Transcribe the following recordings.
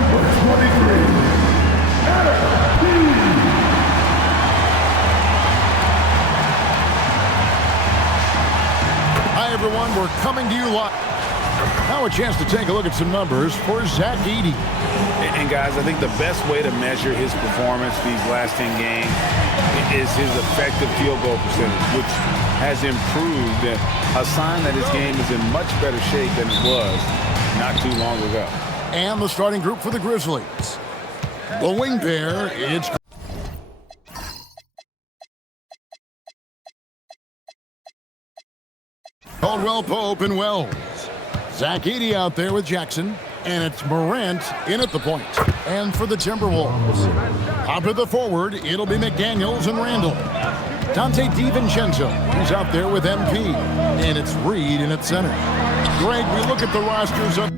Number 23, Adam Pease. Hi, everyone. We're coming to you live. Now a chance to take a look at some numbers for Zach Edey. And guys, I think the best way to measure his performance these last 10 games is his effective field goal percentage, which has improved, a sign that his game is in much better shape than it was not too long ago. And the starting group for the Grizzlies. The wing pair, it's Caldwell Pope and Wells. Zach Edey out there with Jackson. And it's Morant in at the point. And for the Timberwolves, up at the forward, it'll be McDaniels and Randall. Dante DiVincenzo, he's out there with MP. And it's Reed in at center. Greg, we look at the rosters of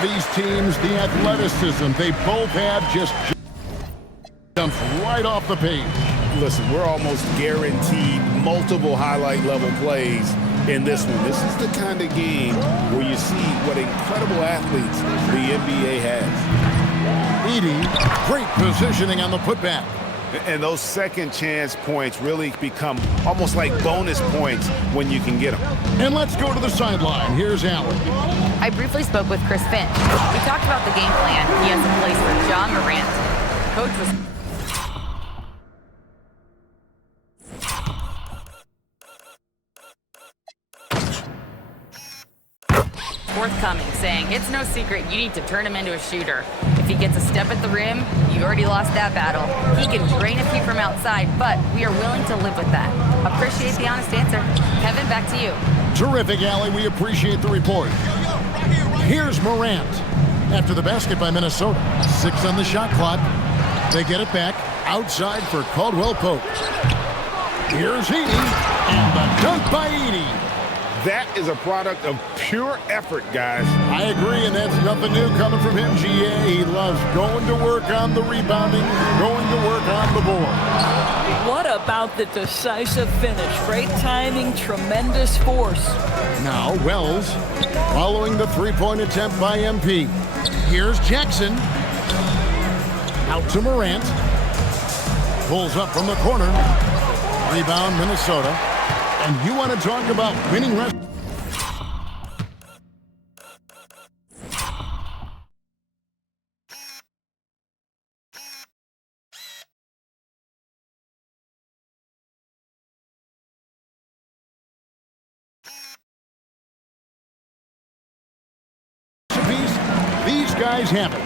these teams, the athleticism they both have just jumps right off the page. Listen, we're almost guaranteed multiple highlight level plays in this one. This is the kind of game where you see what incredible athletes the NBA has. Edey, great positioning on the putback. And those second chance points really become almost like bonus points when you can get them. And let's go to the sideline. Here's Allen. I briefly spoke with Chris Finch. We talked about the game plan he has in place for Ja Morant. Coach was forthcoming, saying it's no secret you need to turn him into a shooter. If he gets a step at the rim, you've already lost that battle. He can drain a few from outside, but we are willing to live with that. Appreciate the honest answer. Kevin, back to you. Terrific, Allie. We appreciate the report. Here's Morant. After the basket by Minnesota. 6 on the shot clock. They get it back outside for Caldwell Pope. Here's Edey. And the dunk by Edey. That is a product of pure effort, guys. I agree, and that's nothing new coming from him, GA. He loves going to work on the rebounding, going to work on the board. What about the decisive finish? Great timing, tremendous force. Now Wells following the three-point attempt by MP. Here's Jackson. Out to Morant. Pulls up from the corner. Rebound, Minnesota. And you want to talk about winning rest. These guys have it.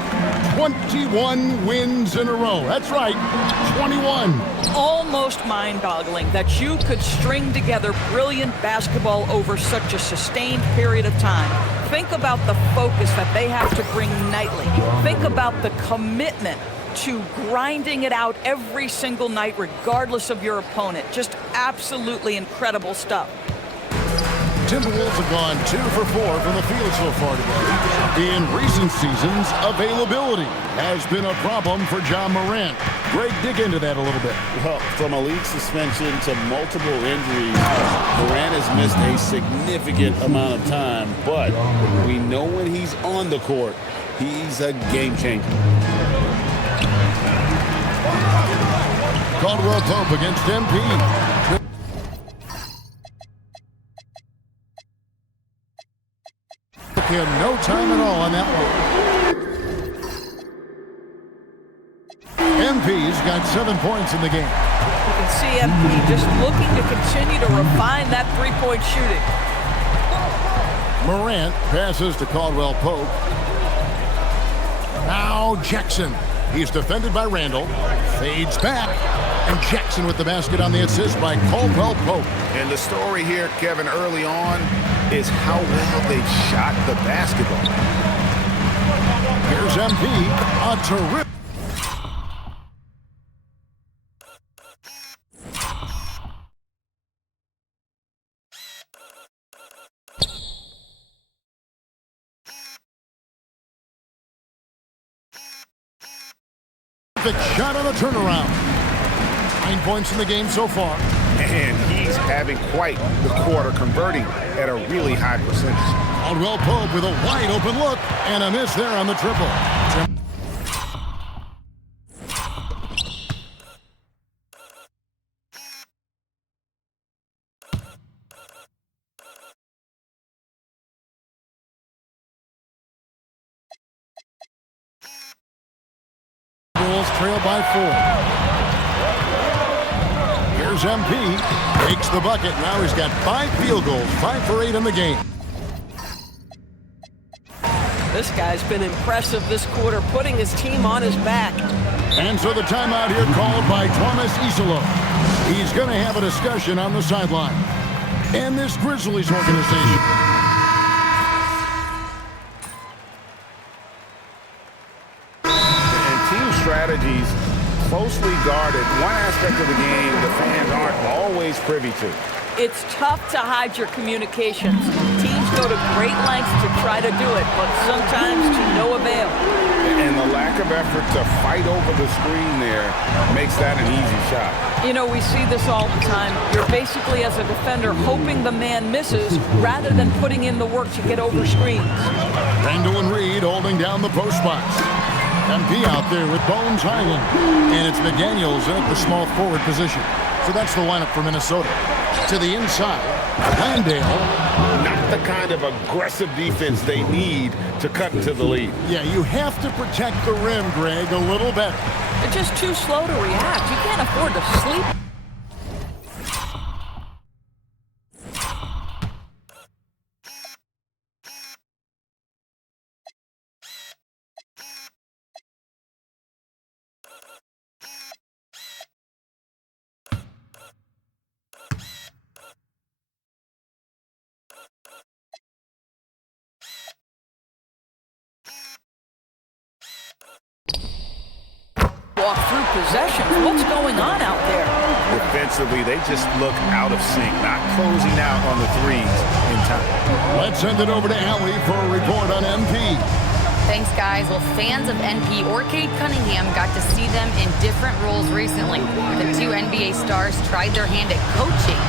21 wins in a row. That's right, 21. Almost mind-boggling that you could string together brilliant basketball over such a sustained period of time. Think about the focus that they have to bring nightly. Think about the commitment to grinding it out every single night regardless of your opponent. Just absolutely incredible stuff. Timberwolves have gone 2 for 4 from the field so far today. In recent seasons, availability has been a problem for Ja Morant. Greg, dig into that a little bit. Well, from a league suspension to multiple injuries, Morant has missed a significant amount of time, but we know when he's on the court, he's a game changer. Caldwell Pope against MP. Him no time at all on that one. MP's got 7 points in the game. You can see MP just looking to continue to refine that three-point shooting. Morant passes to Caldwell Pope. Now Jackson. He's defended by Randall. Fades back. And Jackson with the basket on the assist by Caldwell Pope. And the story here, Kevin, early on is how well they shot the basketball. Here's MP. A terrific. Shot on the turnaround. 9 points in the game so far. And he's having quite the quarter, converting at a really high percentage. Caldwell Pope with a wide open look and a miss there on the triple. Trail by 4. Here's MP. Takes the bucket. Now he's got 5 field goals. 5 for 8 in the game. This guy's been impressive this quarter, putting his team on his back. And so the timeout here called by Thomas Isolo. He's going to have a discussion on the sideline. And this Grizzlies organization. Strategies closely guarded. One aspect of the game the fans aren't always privy to. It's tough to hide your communications. Teams go to great lengths to try to do it, but sometimes to no avail. And the lack of effort to fight over the screen there makes that an easy shot. You know, we see this all the time. You're basically, as a defender, hoping the man misses rather than putting in the work to get over screens. Randall and Reed holding down the post spots. MP out there with Bones Highland. And it's McDaniels in at the small forward position. So that's the lineup for Minnesota. To the inside, Landale. Not the kind of aggressive defense they need to cut to the lead. Yeah, you have to protect the rim, Greg, a little better. They're just too slow to react. You can't afford to sleep. Walk through possessions. What's going on out there? Defensively, they just look out of sync, not closing out on the threes in time. Let's send it over to Allie for a report on MP. Thanks, guys. Well, fans of NP or Cade Cunningham got to see them in different roles recently. The 2 NBA stars tried their hand at coaching,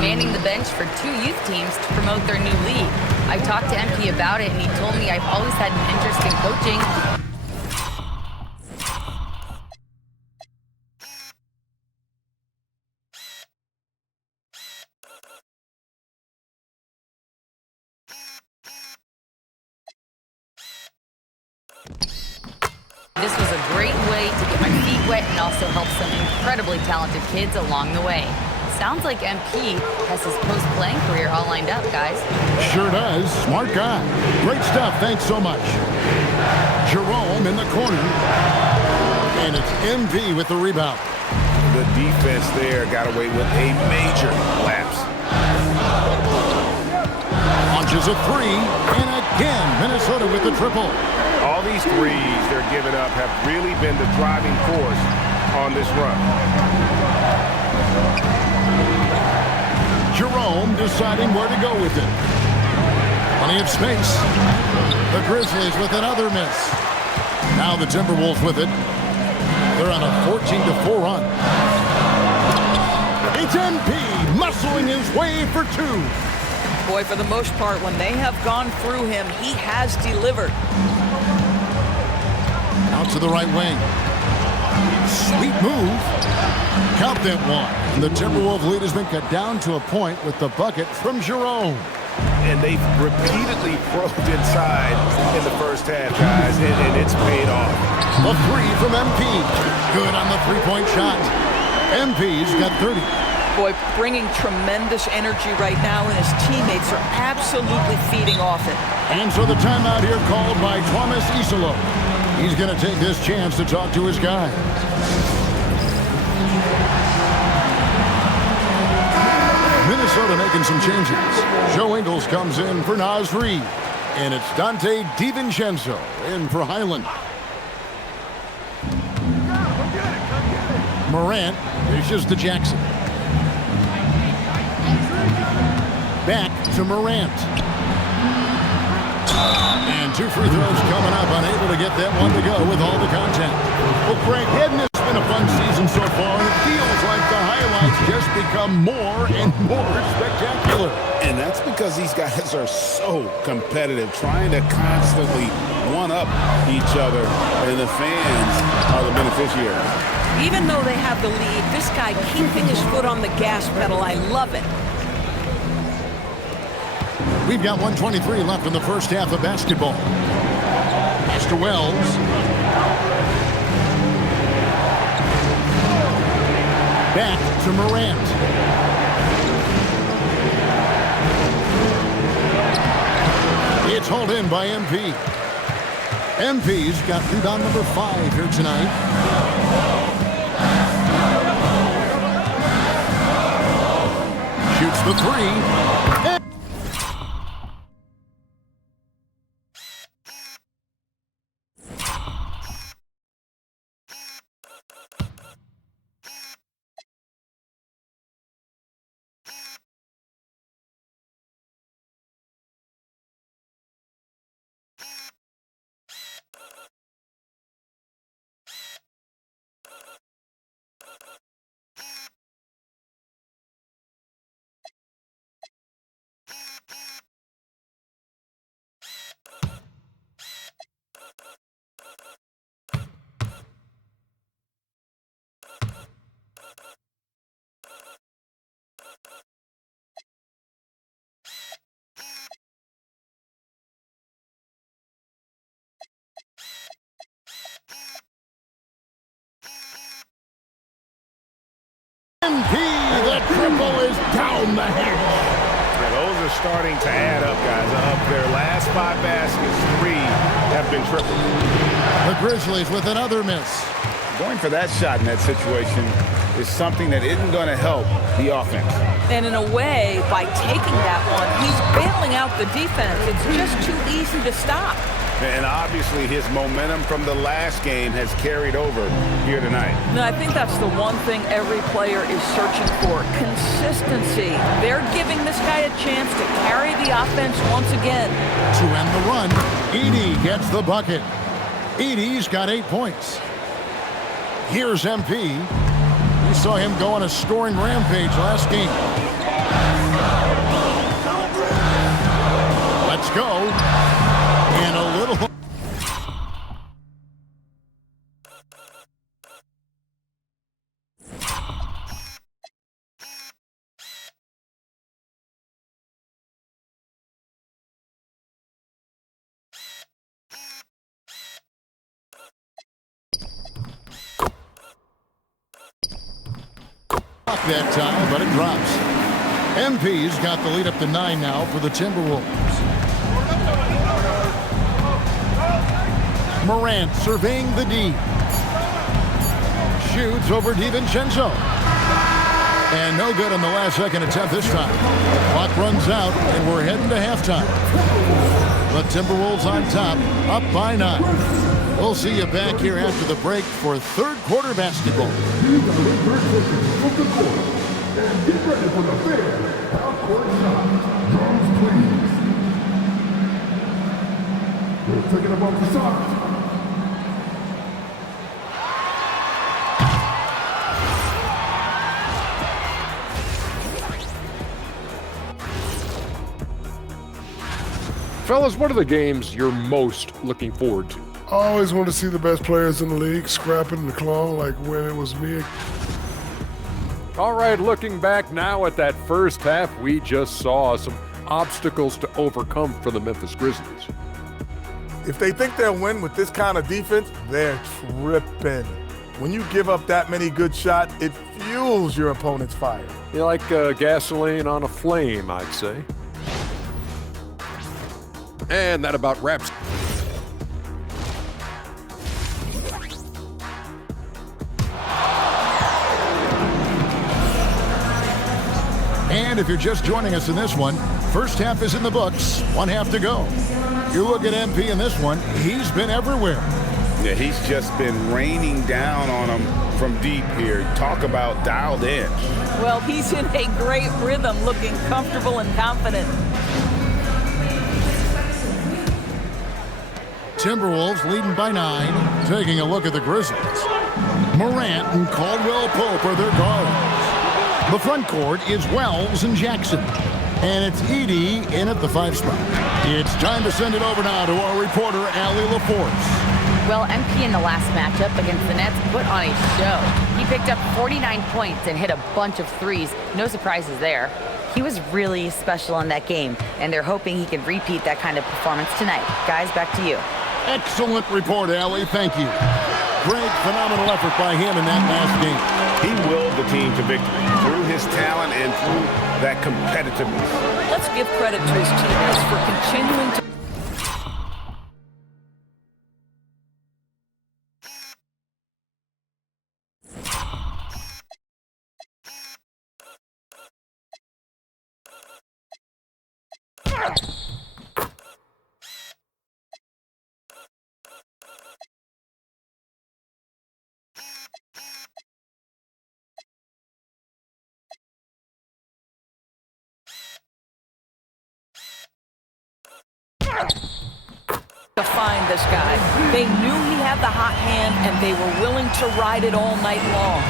manning the bench for 2 youth teams to promote their new league. I talked to MP about it, and he told me I've always had an interest in coaching. This was a great way to get my feet wet and also help some incredibly talented kids along the way. Sounds like MP has his post-playing career all lined up, guys. Sure does. Smart guy. Great stuff. Thanks so much. Jerome in the corner. And it's MP with the rebound. The defense there got away with a major lapse. Launches a 3. And again, Minnesota with the triple. All these threes they're giving up have really been the driving force on this run. Jerome deciding where to go with it. Plenty of space. The Grizzlies with another miss. Now the Timberwolves with it. They're on a 14-4 run. It's MP muscling his way for 2. Boy, for the most part, when they have gone through him, he has delivered. Out to the right wing. Sweet move. Count that one. And the Timberwolves lead has been cut down to a point with the bucket from Jerome. And they've repeatedly probed inside in the first half, guys, and it's paid off. A 3 from MP. Good on the three-point shot. MP's got 30. Boy, bringing tremendous energy right now, and his teammates are absolutely feeding off it. And so the timeout here called by Thomas Isolo. He's going to take this chance to talk to his guys. Minnesota making some changes. Joe Ingles comes in for Naz Reid. And it's Dante DiVincenzo in for Highland. Morant dishes to Jackson. Back to Morant. And 2 free throws coming up, unable to get that one to go with all the contact. Well, Craig, hadn't this been a fun season so far? And it feels like the highlights just become more and more spectacular. And that's because these guys are so competitive, trying to constantly one-up each other, and the fans are the beneficiaries. Even though they have the lead, this guy keeping his foot on the gas pedal, I love it. We've got 1:23 left in the first half of basketball. Pass to Wells. Back to Morant. It's hauled in by MP. MP's got rebound number 5 here tonight. Shoots the 3. MP, the triple is down the hatch. Yeah, those are starting to add up, guys. Of their last 5 baskets, 3 have been triple. The Grizzlies with another miss. Going for that shot in that situation is something that isn't going to help the offense. And in a way, by taking that one, he's bailing out the defense. It's just too easy to stop. And obviously his momentum from the last game has carried over here tonight. No, I think that's the one thing every player is searching for, consistency. They're giving this guy a chance to carry the offense once again. To end the run, Edey gets the bucket. Edey's got 8 points. Here's MP. We saw him go on a scoring rampage last game. Let's go. And a little... that time, but it drops. MP's got the lead up to 9 now for the Timberwolves. Morant surveying the D. Shoots over DiVincenzo. And no good on the last second attempt this time. The clock runs out, and we're heading to halftime. The Timberwolves on top, up by 9. We'll see you back here after the break for third quarter basketball. And get ready for the big half-court shot. Drums, please. We're taking a bump for shot. Fellas, what are the games you're most looking forward to? I always want to see the best players in the league scrapping and clawing like when it was me. All right, looking back now at that first half, we just saw some obstacles to overcome for the Memphis If they think they'll win with this kind of defense, they're tripping. When you give up that many good shots, it fuels your opponent's fire. You like gasoline on a flame, I'd say. And that about wraps. And if you're just joining us in this one, first half is in the books, one half to go. You look at MP in this one, he's been everywhere. Yeah, he's just been raining down on them from deep here. Talk about dialed in. Well, he's in a great rhythm, looking comfortable and confident. Timberwolves leading by 9, taking a look at the Grizzlies. Morant and Caldwell Pope are their guards. The front court is Wells and Jackson. And it's Edey in at the 5 spot. It's time to send it over now to our reporter, Allie LaForce. Well, MP in the last matchup against the Nets put on a show. He picked up 49 points and hit a bunch of threes. No surprises there. He was really special in that game, and they're hoping he can repeat that kind of performance tonight. Guys, back to you. Excellent report, Allie. Thank you. Great, phenomenal effort by him in that last game. He willed the team to victory through his talent and through that competitiveness. Let's give credit to his teammates for continuing to find this guy. They knew he had the hot hand, and they were willing to ride it all night long.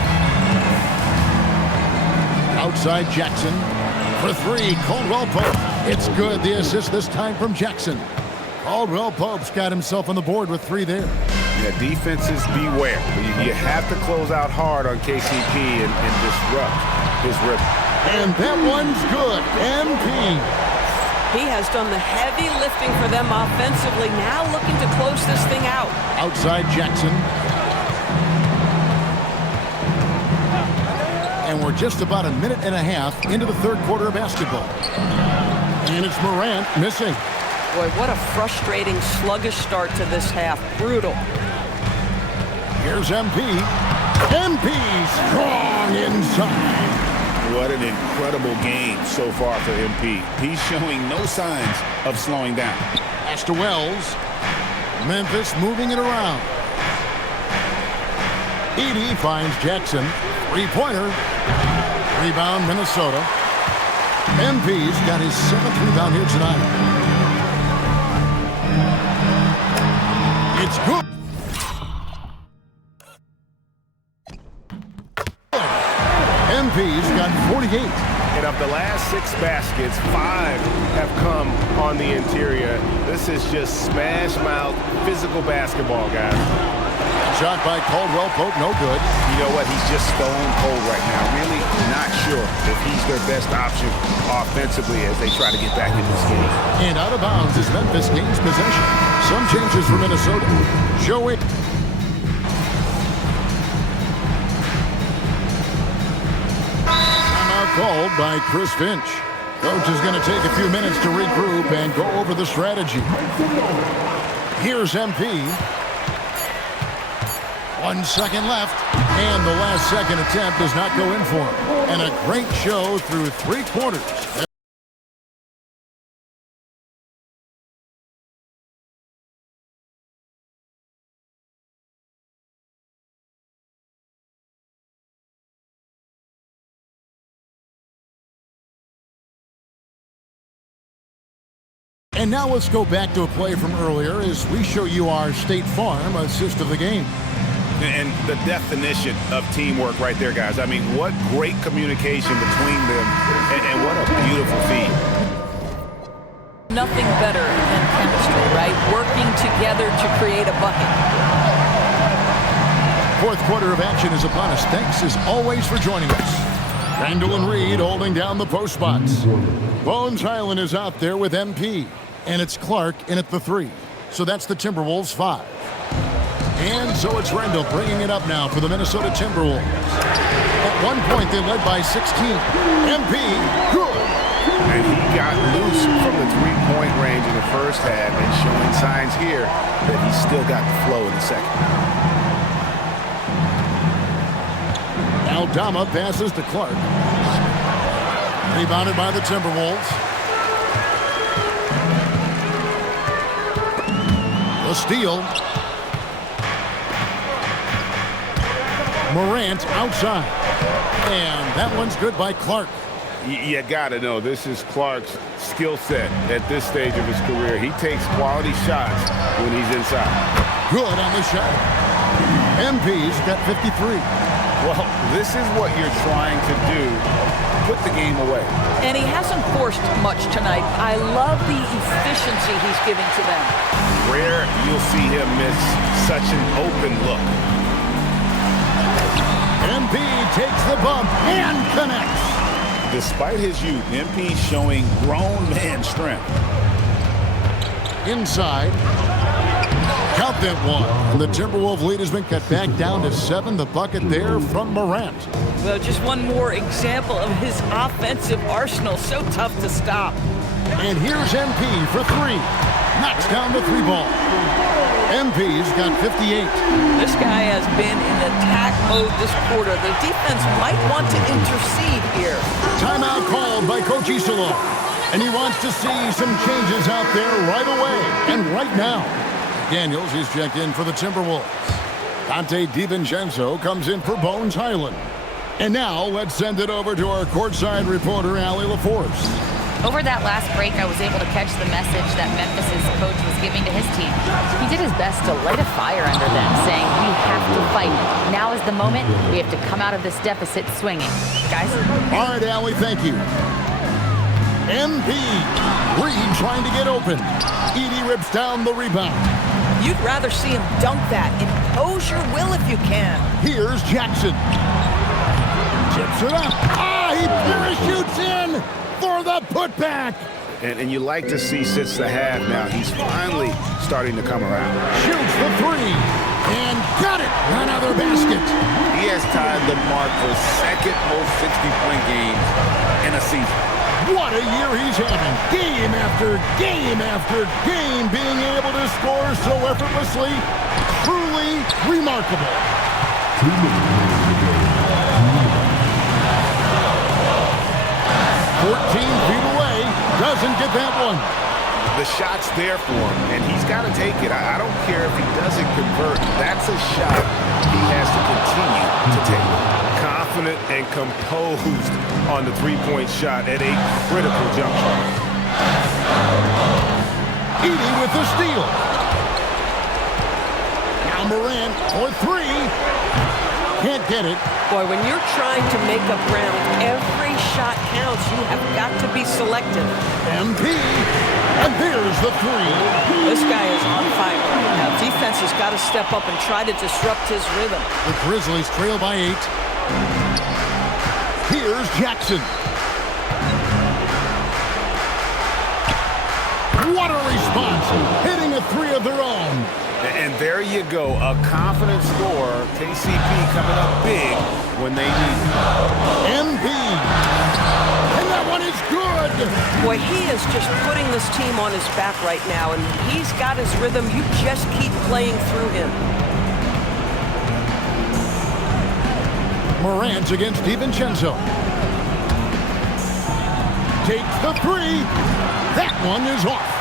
Outside Jackson for 3, Caldwell Pope. It's good, the assist this time from Jackson. Caldwell Pope's got himself on the board with 3 there. Yeah, defenses beware. You have to close out hard on KCP and disrupt his rhythm. And that one's good. MP. He has done the heavy lifting for them offensively, now looking to close this thing out. Outside Jackson. And we're just about a minute and a half into the third quarter of basketball. And it's Morant missing. Boy, what a frustrating, sluggish start to this half. Brutal. Here's MP. MP strong inside. What an incredible game so far for MP. He's showing no signs of slowing down. Pass to Wells. Memphis moving it around. Edey finds Jackson. 3-pointer. Rebound, Minnesota. MP's got his 7th rebound here tonight. It's good. MP's got 48. And of the last 6 baskets, 5 have come on the interior. This is just smash mouth physical basketball, guys. Shot by Caldwell Pope, no good. You know what? He's just stone cold right now. Really not sure if he's their best option offensively as they try to get back in this game. And out of bounds as Memphis gains possession. Some changes for Minnesota. Show it. Called by Chris Finch. Coach is going to take a few minutes to regroup and go over the strategy. Here's MP. 1 second left, and the last second attempt does not go in for him. And a great show through 3 quarters. And now let's go back to a play from earlier as we show you our State Farm assist of the game. And the definition of teamwork right there, guys. I mean, what great communication between them, and what a beautiful feed. Nothing better than chemistry, right? Working together to create a bucket. Fourth quarter of action is upon us. Thanks as always for joining us. Randall and Reed holding down the post spots. Bones Hyland is out there with MP. And it's Clark in at the 3. So that's the Timberwolves 5. And so it's Randall bringing it up now for the Minnesota Timberwolves. At one point, they led by 16. MP, good. And he got loose from the three-point range in the first half and showing signs here that he's still got the flow in the second. Aldama passes to Clark. Rebounded by the Timberwolves. The steal. Morant outside. And that one's good by Clark. You got to know, this is Clark's skill set at this stage of his career. He takes quality shots when he's inside. Good on the shot. MP's got 53. Well, this is what you're trying to do. Put the game away. And he hasn't forced much tonight. I love the efficiency he's giving to them. Rare you'll see him miss such an open look. MP takes the bump and connects. Despite his youth, MP showing grown man strength. Inside. Count that one. And the Timberwolves lead has been cut back down to 7. The bucket there from Morant. Well, just one more example of his offensive arsenal. So tough to stop. And here's MP for 3. Knocks down the 3 ball. MP's got 58. This guy has been in attack mode this quarter. The defense might want to intercede here. Timeout called by Coach Isola. And he wants to see some changes out there right away and right now. Daniels is checked in for the Timberwolves. Dante DiVincenzo comes in for Bones Highland. And now let's send it over to our courtside reporter, Allie LaForce. Over that last break, I was able to catch the message that Memphis's coach was giving to his team. He did his best to light a fire under them, saying, we have to fight. Now is the moment. We have to come out of this deficit swinging. Guys? All right, Allie, thank you. MP. Reed trying to get open. Edey rips down the rebound. You'd rather see him dunk that. Impose your will if you can. Here's Jackson. Tips it up. He parachutes in for the putback. And you like to see since the half now, he's finally starting to come around. Shoots the 3 and got it. Another basket. He has tied the mark for second most 60-point games in a season. What a year he's having. Game after game after game being able to score so effortlessly. Truly remarkable. 2 minutes. 14 feet away, doesn't get that one. The shot's there for him, and he's got to take it. I don't care if he doesn't convert. That's a shot he has to continue to take. Confident and composed on the three-point shot at a critical juncture. Edey with the steal. Now Morant for 3. Can't get it. Boy, when you're trying to make up ground, every shot counts. You have got to be selective. MP, and there's the 3. This guy is on fire right now. Defense has got to step up and try to disrupt his rhythm. The Grizzlies trail by 8. Here's Jackson. What a response, hitting a 3 of their own. And there you go, a confident scorer. KCP coming up big when they need it. MP, and that one is good. Boy, he is just putting this team on his back right now, and he's got his rhythm. You just keep playing through him. Morant against DiVincenzo. Takes the 3. That one is off.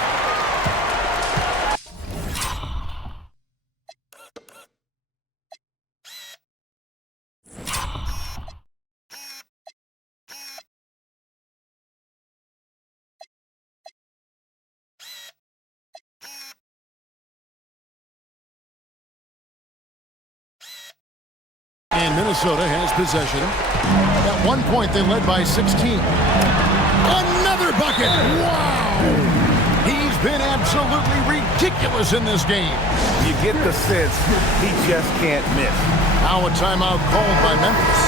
And Minnesota has possession. At one point, they led by 16. Another bucket! Wow! He's been absolutely ridiculous in this game. You get the sense he just can't miss. Now a timeout called by Memphis.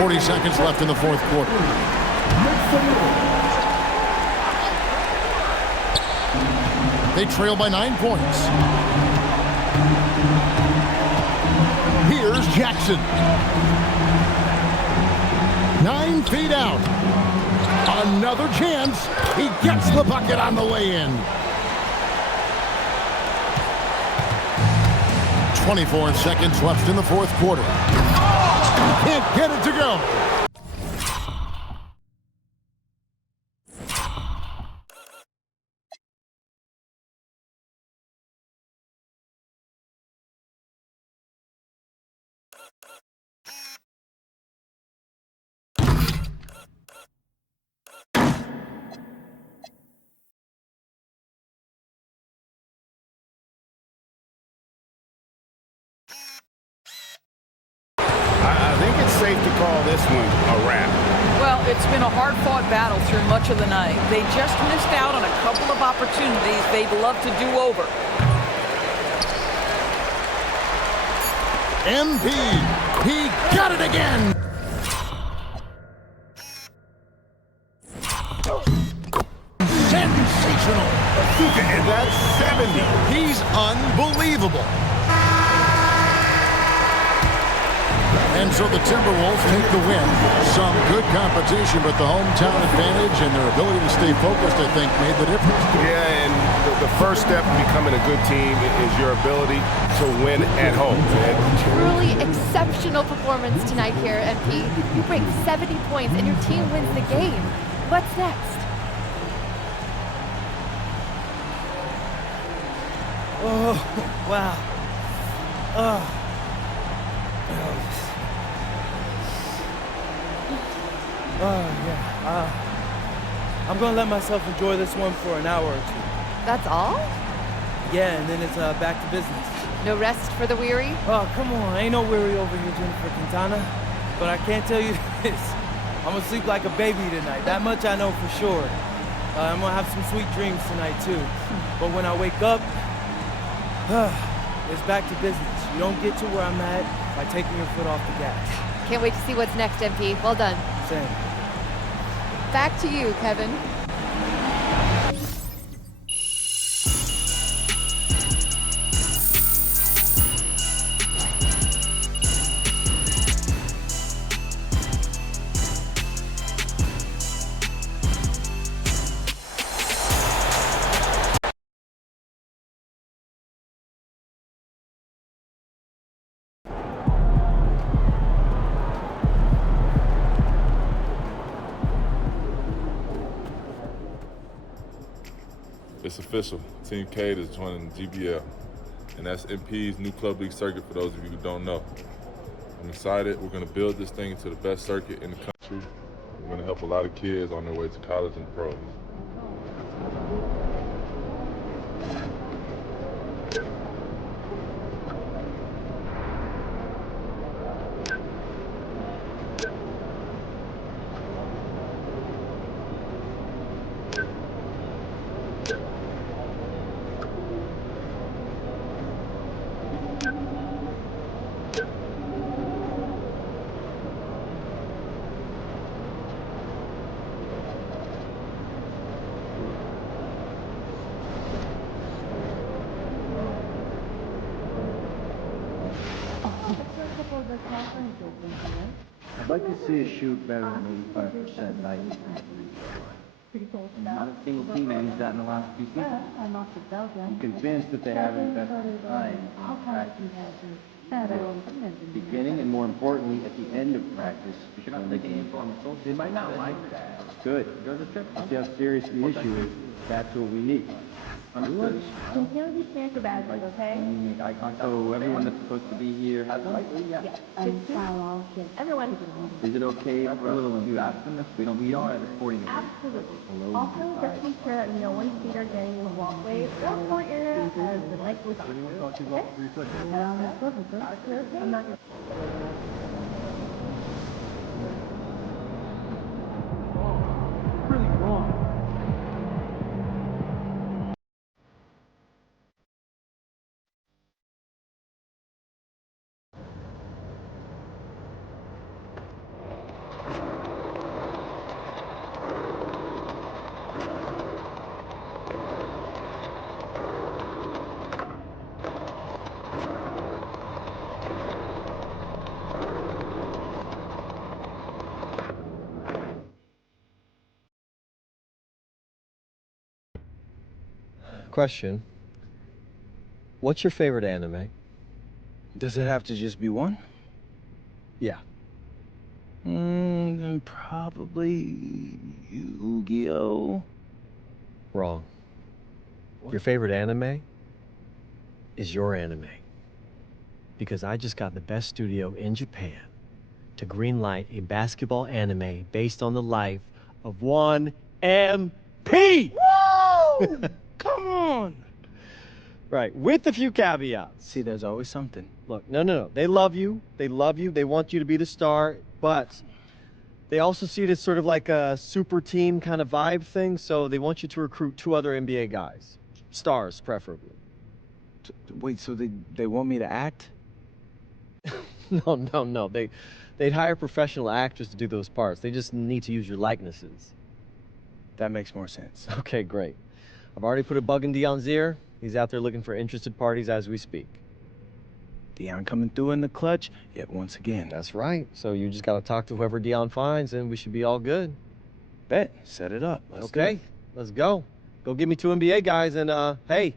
40 seconds left in the fourth quarter. They trail by 9 points. Here's Jackson. 9 feet out. Another chance. He gets the bucket on the way in. 24 seconds left in the fourth quarter. Can't get it to go. I think it's safe to call this one a wrap. Well, it's been a hard-fought battle through much of the night. They just missed out on a couple of opportunities they'd love to do over. MP, he got it again. Sensational. And that's 70. He's unbelievable. And so the Timberwolves take the win. Some good competition, but the hometown advantage and their ability to stay focused, I think, made the difference. Yeah, and the first step in becoming a good team is your ability to win at home. Truly exceptional performance tonight here, MP. You break 70 points and your team wins the game. What's next? Oh, wow. Oh. I'm gonna let myself enjoy this one for an hour or two. That's all? Yeah, and then it's back to business. No rest for the weary? Oh, come on. Ain't no weary over here, Jennifer Quintana. But I can't tell you this. I'm gonna sleep like a baby tonight. That much I know for sure. I'm gonna have some sweet dreams tonight, too. But when I wake up, it's back to business. You don't get to where I'm at by taking your foot off the gas. Can't wait to see what's next, MP. Well done. Same. Back to you, Kevin. It's official. Team Cade is joining GBL, and that's MP's new club league circuit for those of you who don't know. I'm excited. We're going to build this thing into the best circuit in the country. We're going to help a lot of kids on their way to college and pros. I'd like to see us shoot better than 85% night. Not a single team has that in the last few seasons. I'm convinced that they haven't invested time in practice. Beginning and more importantly, at the end of practice, when the game unfolds. They might not like that. Good. See how serious the issue is. That's what we need. Understood. Continually stand for badges, okay? Eye contact. So everyone that's supposed to be here has a right? Yeah. Everyone. Is it okay for a little you ask them if we don't meet on the sporting event? Absolutely. Also, just make sure that no one's feet are getting in the walkway or court area as the night goes on. Okay? I'm not Really wrong. Question. What's your favorite anime? Does it have to just be one? Yeah. Probably Yu-Gi-Oh. Wrong. Your favorite anime is your anime. Because I just got the best studio in Japan to greenlight a basketball anime based on the life of one MP. Whoa! Come on! Right, with a few caveats. See, there's always something. Look, no. They love you. They love you. They want you to be the star, but they also see it as sort of like a super team kind of vibe thing, so they want you to recruit 2 other NBA guys. Stars, preferably. Wait, so they want me to act? No. They'd hire professional actors to do those parts. They just need to use your likenesses. That makes more sense. Okay, great. I've already put a bug in Dion's ear. He's out there looking for interested parties as we speak. Dion coming through in the clutch yet once again. That's right. So you just got to talk to whoever Dion finds, and we should be all good. Bet. Set it up. Let's do it. Okay, let's go. Go get me 2 NBA guys, and hey,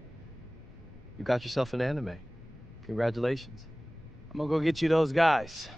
you got yourself an anime. Congratulations. I'm gonna go get you those guys.